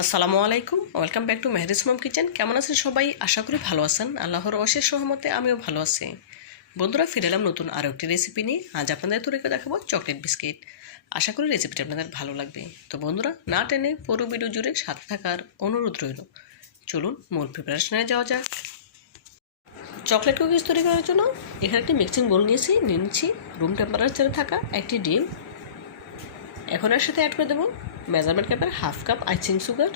আসসালামু আলাইকুম। Welcome back to Mehris mom kitchen কেমন আছেন সবাই? আশা করি ভালো আছেন। আল্লাহর অশেষ সহমতে আমিও ভালো আছি। বন্ধুরা, ফিরে এলাম নতুন আরও একটি রেসিপি নিয়ে। আজ আপনাদের তৈরি করে দেখাবো চকলেট বিস্কিট আশা করি রেসিপিটা আপনাদের ভালো লাগবে। তো বন্ধুরা, না টেনে পুরো ভিডিও জুড়ে সাথে থাকার অনুরোধ রইল। চলুন মূল প্রিপারেশনে যাওয়া যাক। চকলেট কুকিজ তৈরি করার জন্য এখানে একটি মিক্সিং বোল নিয়েছি। নিয়ে নিচ্ছি। রুম টেম্পারেচারে থাকা একটি ডিম। এখন এর সাথে অ্যাড করে দেবো মেজারমেন্ট কাপের half cup icing sugar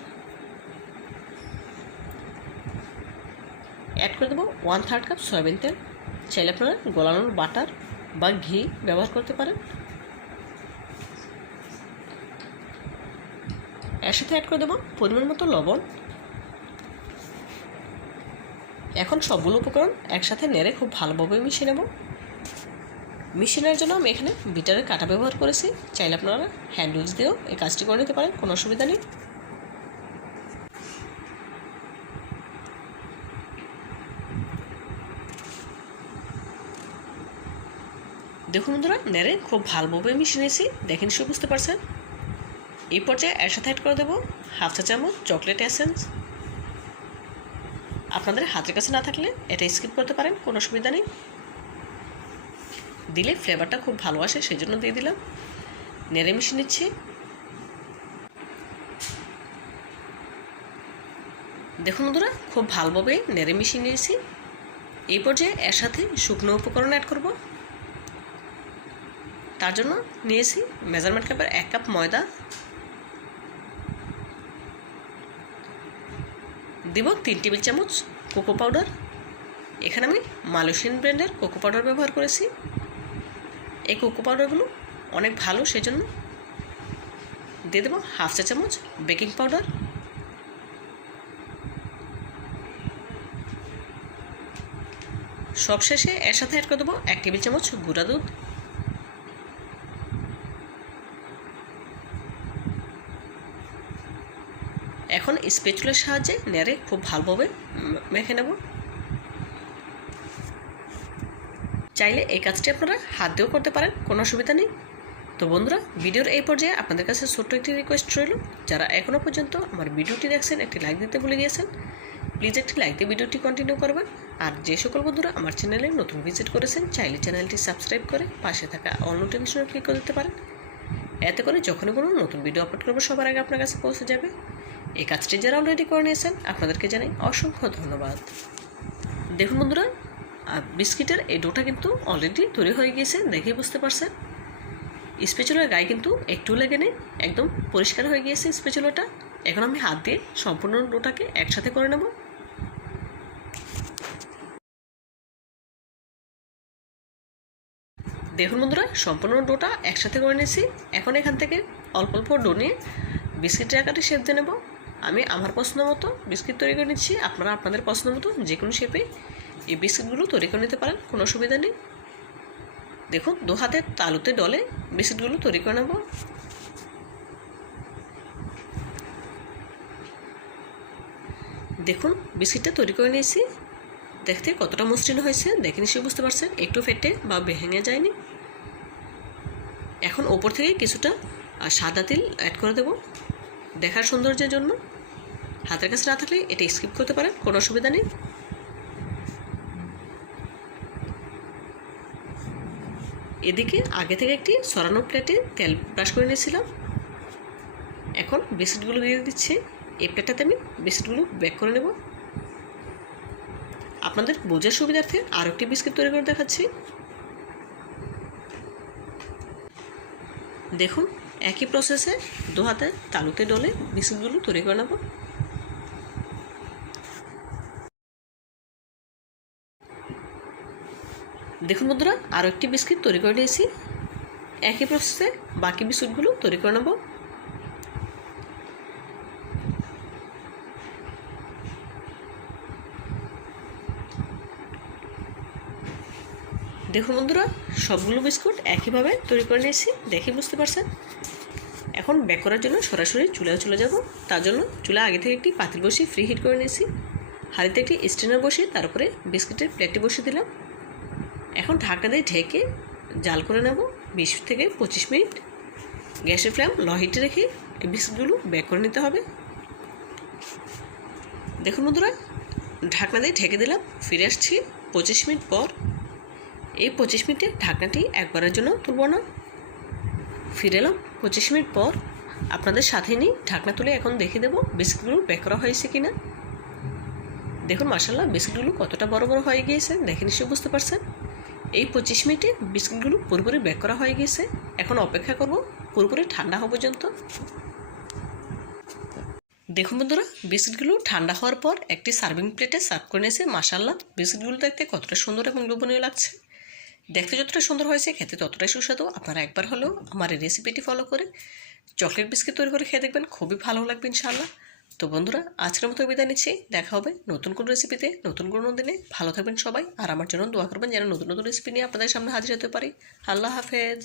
add করে দেবো ওয়ান থার্ড কাপ সয়াবিন তেল। চাইলে আপনারা গলানোর বাটার বা ঘি ব্যবহার করতে পারেন। এর সাথে অ্যাড করে দেবো পরিমাণ মতো লবণ। এখন সবগুলো উপকরণ একসাথে নেড়ে খুব ভালোভাবে মিশিয়ে নেব। মেশিনের জন্য আমি এখানে বিটারের কাটা ব্যবহার করেছি। চাইলে আপনারা হ্যান্ড উইচ দিয়েও এই কাজটি করে নিতে পারেন, কোনো অসুবিধা নেই। দেখুন বন্ধুরা, নেড়ে খুব ভালোভাবে মিশিয়ে নিয়েছি। দেখেন সে বুঝতে পারছেন। এই পর্যায়ে এর সাথে অ্যাড করে দেবো হাফ চা চামচ চকলেট এসেন্স আপনাদের হাতের কাছে না থাকলে এটা স্কিপ করতে পারেন, কোনো অসুবিধা নেই। দিলে ফ্লেভারটা খুব ভালো আসে সেই জন্য দিয়ে দিলাম। নেড়ে মিশিয়ে নিচ্ছি। দেখুন বন্ধুরা, খুব ভালোভাবে নেড়ে মিশিয়ে নিয়েছি। এই পর্যায়ে এর সাথে শুকনো উপকরণ অ্যাড করব। তার জন্য নিয়েছি মেজারমেন্ট কাপের এক কাপ ময়দা। দিব তিন টেবিল চামচ কোকো পাউডার এখানে আমি মালয়েশিয়ান ব্র্যান্ডের কোকো পাউডার ব্যবহার করেছি। এই কোকো পাউডারগুলো অনেক ভালো, সেজন্য দিয়ে দেবো হাফ চা চামচ বেকিং পাউডার সবশেষে এর সাথে অ্যাড করে দেবো এক টেবিল চামচ গুঁড়া দুধ। এখন স্পেচুলের সাহায্যে নেড়ে খুব ভালোভাবে মেখে নেব। চাইলে এই কাজটি আপনারা হাত দিয়েও করতে পারেন, কোনো অসুবিধা নেই। তো বন্ধুরা, ভিডিওর এই পর্যায়ে আপনাদের কাছে ছোট্ট একটি রিকোয়েস্ট রইল। যারা এখনও পর্যন্ত আমার ভিডিওটি দেখছেন, একটি লাইক দিতে ভুলে গিয়েছেন প্লিজ একটি লাইক দিয়ে ভিডিওটি কন্টিনিউ করবেন। আর যে সকল বন্ধুরা আমার চ্যানেলে নতুন ভিজিট করেছেন, চাইলে চ্যানেলটি সাবস্ক্রাইব করে পাশে থাকা অল নোটিফিকেশনে ক্লিক করে দিতে পারেন। এতে করে যখনই কোনো নতুন ভিডিও আপলোড করব, সবার আগে আপনার কাছে পৌঁছে যাবে। এই কাজটি যারা অলরেডি করে নিয়েছেন, আপনাদেরকে জানাই অসংখ্য ধন্যবাদ। দেখুন বন্ধুরা বিস্কিটের এই ডোটা কিন্তু অলরেডি তৈরি হয়ে গিয়েছে, দেখেই বুঝতে পারছেন। স্পেচুলার গায়ে কিন্তু একটু লেগে নেই, একদম পরিষ্কার হয়ে গিয়েছে স্পেচুলাটা। এখন আমি হাত দিয়ে সম্পূর্ণ ডোটাকে একসাথে করে নেব। দেখুন বন্ধুরা, সম্পূর্ণ ডোটা একসাথে করে নিয়েছি। এখন এখান থেকে অল্প অল্প ডো নিয়ে বিস্কিটের আকারে শেপ দিয়ে নেব। আমি আমার পছন্দ মতো বিস্কিট তৈরি করে নিচ্ছি, আপনারা আপনাদের পছন্দ মতো যে কোনো শেপে এই বিস্কিটগুলো তৈরি করে নিতে পারেন, কোনো অসুবিধা নেই। দেখুন, দু হাতে তালুতে ডলে বিস্কিটগুলো তৈরি করে নেব। দেখুন, বিস্কিটটা তৈরি করে নিয়েছি। দেখতে কতটা মসৃণ হয়েছে, দেখে নিশ্চয়ই বুঝতে পারছেন, একটু ফেটে বা ভেঙে যায়নি। এখন ওপর থেকে কিছুটা সাদা তিল অ্যাড করে দেব দেখার সৌন্দর্যের জন্য। হাতের কাছে না থাকলে এটা স্কিপ করতে পারেন, কোনো অসুবিধা নেই। এদিকে আগে থেকে একটি সরানো প্লেটে তেল ব্রাশ করে নিয়েছিলাম। এখন বিস্কিটগুলো দিয়ে দিচ্ছি। এই প্লেটটাতে আমি বিস্কিটগুলো ব্যাক করে নেব। আপনাদের বোঝার সুবিধার্থে আরও একটি বিস্কিট তৈরি করে দেখাচ্ছি। দেখুন, একই প্রসেসে দু হাতে তালুতে ডলে বিস্কিটগুলো তৈরি করে নেব। দেখুন বন্ধুরা আরও একটি বিস্কিট তৈরি করে নিয়েছি। একই প্রসেসে বাকি বিস্কুটগুলো তৈরি করে নেব। দেখুন বন্ধুরা, সবগুলো বিস্কুট একইভাবে তৈরি করে নিয়েছি, দেখে বুঝতে পারছেন? এখন ব্যাক করার জন্য সরাসরি চুলায় চলে যাব। তার জন্য চুলা আগে থেকে একটি পাতিল বসিয়ে ফ্রি হিট করে নিয়েছি। হাড়িতে একটি স্টেনার বসিয়ে তার উপরে বিস্কিটের প্লেটটি বসিয়ে দিলাম। এখন ঢাকা দিয়ে ঢেকে জাল করে নেব বিশ থেকে পঁচিশ মিনিট। গ্যাসের ফ্লেম লো হিটে রেখে এই বিস্কুটগুলো ব্যাক করে নিতে হবে। দেখুন বন্ধুরা, ঢাকনা দিয়ে ঢেকে দিলাম, ফিরে আসছি পঁচিশ মিনিট পর। এই পঁচিশ মিনিটে ঢাকনাটি একবারের জন্য তুলব না। ফিরে এলাম পঁচিশ মিনিট পর। আপনাদের সাথে নিই, ঢাকনা তুলে এখন দেখে দেবো বিস্কুটগুলো ব্যাক করা হয়েছে কি না দেখুন মাসাল্লাহ বিস্কুটগুলো কতটা বড় বড় হয়ে গিয়েছে, দেখে নিশ্চয়ই বুঝতে পারছেন। এই পঁচিশ মিনিটে বিস্কুটগুলো পুরোপুরি বেক করা হয়ে গিয়েছে এখন অপেক্ষা করব পুরোপুরি ঠান্ডা হওয়া পর্যন্ত। দেখুন বন্ধুরা, বিস্কুটগুলো ঠান্ডা হওয়ার পর একটি সার্ভিং প্লেটে সার্ভ করে নিয়েছে। মাসাল্লাহ বিস্কুটগুলো দেখতে কতটা সুন্দর এবং লোভনীয় লাগছে। দেখতে যতটা সুন্দর হয়েছে, খেতে ততটাই সুস্বাদু। আপনারা একবার হলেও আমার এই রেসিপিটি ফলো করে চকলেট বিস্কিট তৈরি করে খেয়ে দেখবেন। খুবই ভালো লাগবে ইনশাআল্লাহ। তো বন্ধুরা, আজকের মতো বিদায় নিচ্ছি। দেখা হবে নতুন কোনো রেসিপিতে নতুন কোনো দিনে। ভালো থাকবেন সবাই, আর আমার জন্য দোয়া করবেন যেন নতুন নতুন রেসিপি নিয়ে আপনাদের সামনে হাজির হতে পারি। আল্লাহ হাফেজ।